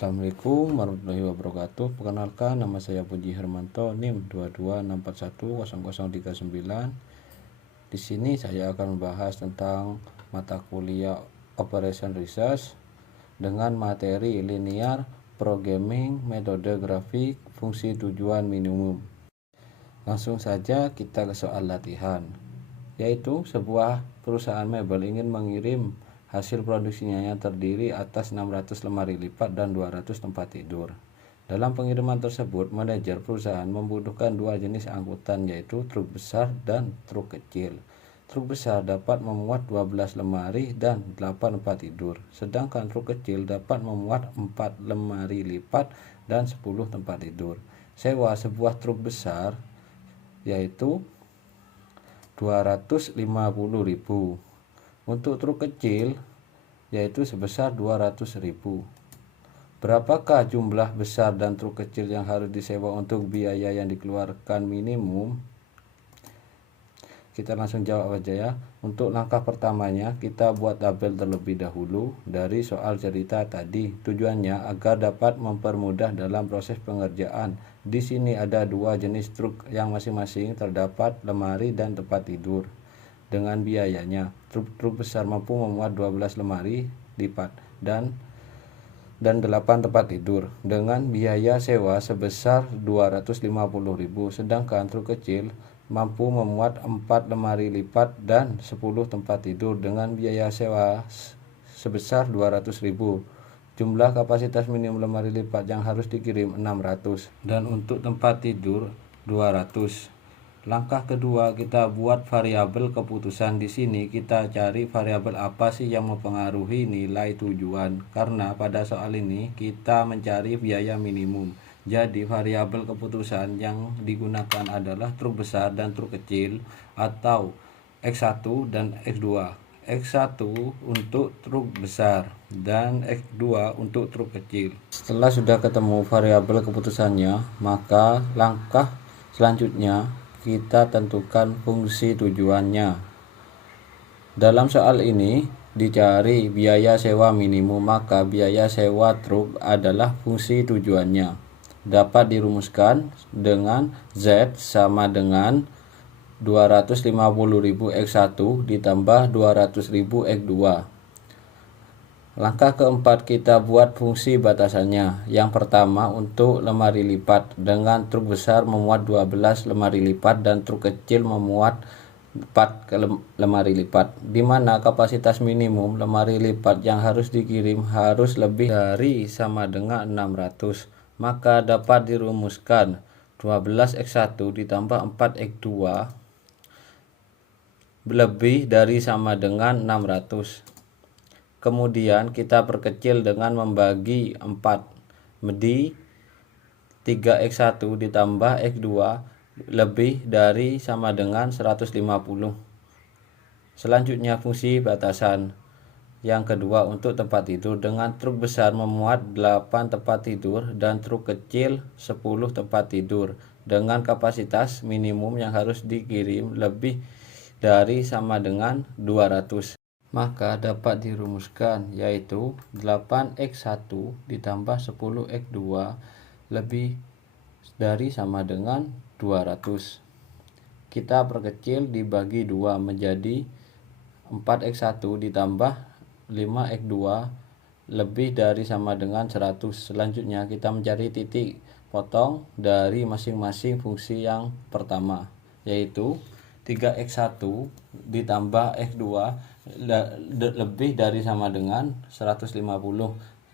Assalamualaikum warahmatullahi wabarakatuh. Perkenalkan, nama saya Puji Hermanto, NIM 226410039. Di sini saya akan membahas tentang mata kuliah Operation Research dengan materi linear programming, metode grafik, fungsi tujuan minimum. Langsung saja kita ke soal latihan, yaitu sebuah perusahaan mebel ingin mengirim hasil produksinya yang terdiri atas 600 lemari lipat dan 200 tempat tidur. Dalam pengiriman tersebut, manajer perusahaan membutuhkan dua jenis angkutan, yaitu truk besar dan truk kecil. Truk besar dapat memuat 12 lemari dan 8 tempat tidur, sedangkan truk kecil dapat memuat 4 lemari lipat dan 10 tempat tidur. Sewa sebuah truk besar yaitu 250.000. Untuk truk kecil yaitu sebesar 200.000. Berapakah jumlah besar dan truk kecil yang harus disewa untuk biaya yang dikeluarkan minimum? Kita langsung jawab aja ya. Untuk langkah pertamanya kita buat tabel terlebih dahulu dari soal cerita tadi. Tujuannya agar dapat mempermudah dalam proses pengerjaan. Di sini ada dua jenis truk yang masing-masing terdapat lemari dan tempat tidur. Dengan biayanya, truk besar mampu memuat 12 lemari lipat dan 8 tempat tidur dengan biaya sewa sebesar 250.000, sedangkan truk kecil mampu memuat 4 lemari lipat dan 10 tempat tidur dengan biaya sewa sebesar 200.000. Jumlah kapasitas minimum lemari lipat yang harus dikirim 600 dan untuk tempat tidur 200. Langkah kedua, kita buat variabel keputusan. Di sini kita cari variabel apa sih yang mempengaruhi nilai tujuan, karena pada soal ini kita mencari biaya minimum. Jadi variabel keputusan yang digunakan adalah truk besar dan truk kecil atau X1 dan X2. X1 untuk truk besar dan X2 untuk truk kecil. Setelah sudah ketemu variabel keputusannya, maka langkah selanjutnya kita tentukan fungsi tujuannya. Dalam soal ini dicari biaya sewa minimum, maka biaya sewa truk adalah fungsi tujuannya. Dapat dirumuskan dengan Z sama dengan 250.000 X1 ditambah 200.000 X2. Langkah keempat, kita buat fungsi batasannya. Yang pertama untuk lemari lipat, dengan truk besar memuat 12 lemari lipat dan truk kecil memuat 4 lemari lipat, di mana kapasitas minimum lemari lipat yang harus dikirim harus lebih dari sama dengan 600. Maka dapat dirumuskan 12x1 ditambah 4x2 lebih dari sama dengan 600. Kemudian kita perkecil dengan membagi 4 menjadi 3x1 ditambah x2 lebih dari sama dengan 150. Selanjutnya fungsi batasan. Yang kedua untuk tempat tidur, dengan truk besar memuat 8 tempat tidur dan truk kecil 10 tempat tidur dengan kapasitas minimum yang harus dikirim lebih dari sama dengan 200. Maka dapat dirumuskan yaitu 8x1 ditambah 10x2 lebih dari sama dengan 200. Kita perkecil dibagi 2 menjadi 4x1 ditambah 5x2 lebih dari sama dengan 100. Selanjutnya kita mencari titik potong dari masing-masing fungsi yang pertama, yaitu 3x1 ditambah x2 lebih dari sama dengan 150.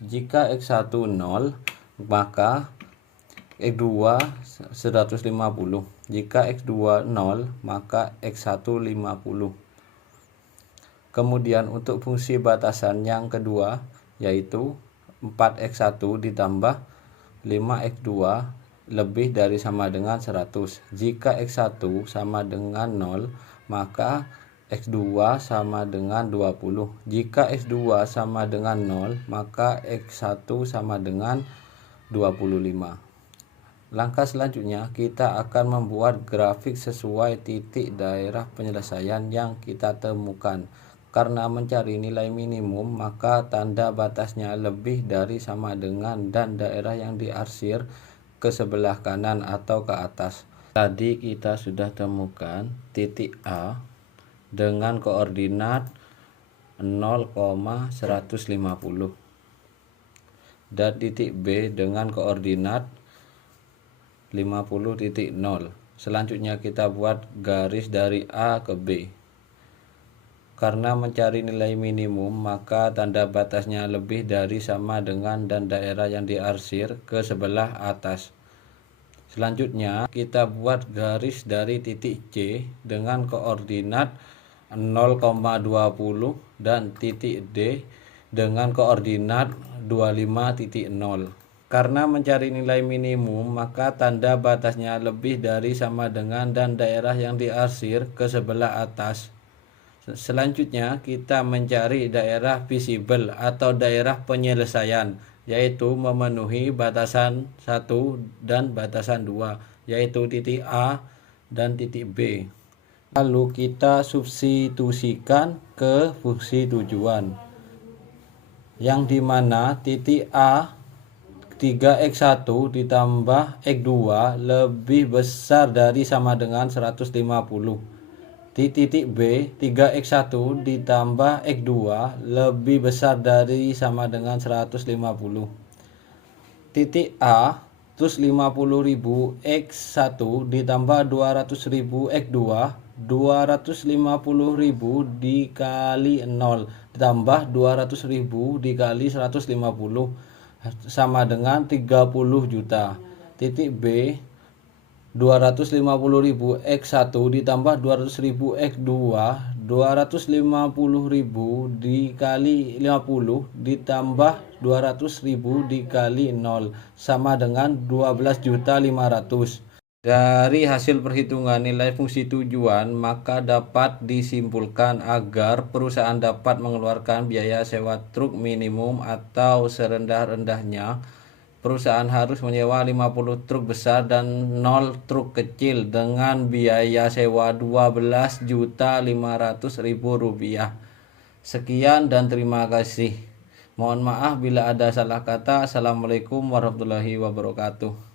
Jika x1 0, maka x2 150. Jika x2 0, maka x1 50. Kemudian untuk fungsi batasan yang kedua, yaitu 4x1 ditambah 5x2 lebih dari sama dengan 100. Jika x1 sama dengan 0, maka x2 sama dengan 20. Jika x2 sama dengan 0, maka x1 sama dengan 25. Langkah selanjutnya kita akan membuat grafik sesuai titik daerah penyelesaian yang kita temukan. Karena mencari nilai minimum, maka tanda batasnya lebih dari sama dengan dan daerah yang diarsir ke sebelah kanan atau ke atas. Tadi kita sudah temukan titik A dengan koordinat 0,150 dan titik B dengan koordinat 50,0. Selanjutnya kita buat garis dari A ke B. Karena mencari nilai minimum, maka tanda batasnya lebih dari sama dengan dan daerah yang diarsir ke sebelah atas. Selanjutnya kita buat garis dari titik C dengan koordinat 0,20 dan titik D dengan koordinat 25,0. Karena mencari nilai minimum, maka tanda batasnya lebih dari sama dengan dan daerah yang diarsir ke sebelah atas. Selanjutnya kita mencari daerah visible atau daerah penyelesaian, yaitu memenuhi batasan 1 dan batasan 2, yaitu titik A dan titik B. Lalu kita substitusikan ke fungsi tujuan, yang dimana titik A 3x1 ditambah x2 lebih besar dari sama dengan 150. Di titik B 3x1 ditambah x2 lebih besar dari sama dengan 150. Titik A 150.000 x1 ditambah 200.000 x2, 250.000 dikali 0 ditambah 200.000 dikali 150 sama dengan 30 juta. Titik B 250.000 x1 ditambah 200.000 x2, 250.000 dikali 50 ditambah 200.000 dikali 0 sama dengan 12.500.000. Dari hasil perhitungan nilai fungsi tujuan, maka dapat disimpulkan agar perusahaan dapat mengeluarkan biaya sewa truk minimum atau serendah-rendahnya perusahaan harus menyewa 50 truk besar dan 0 truk kecil dengan biaya sewa Rp12.500.000. Sekian dan terima kasih. Mohon maaf bila ada salah kata. Assalamualaikum warahmatullahi wabarakatuh.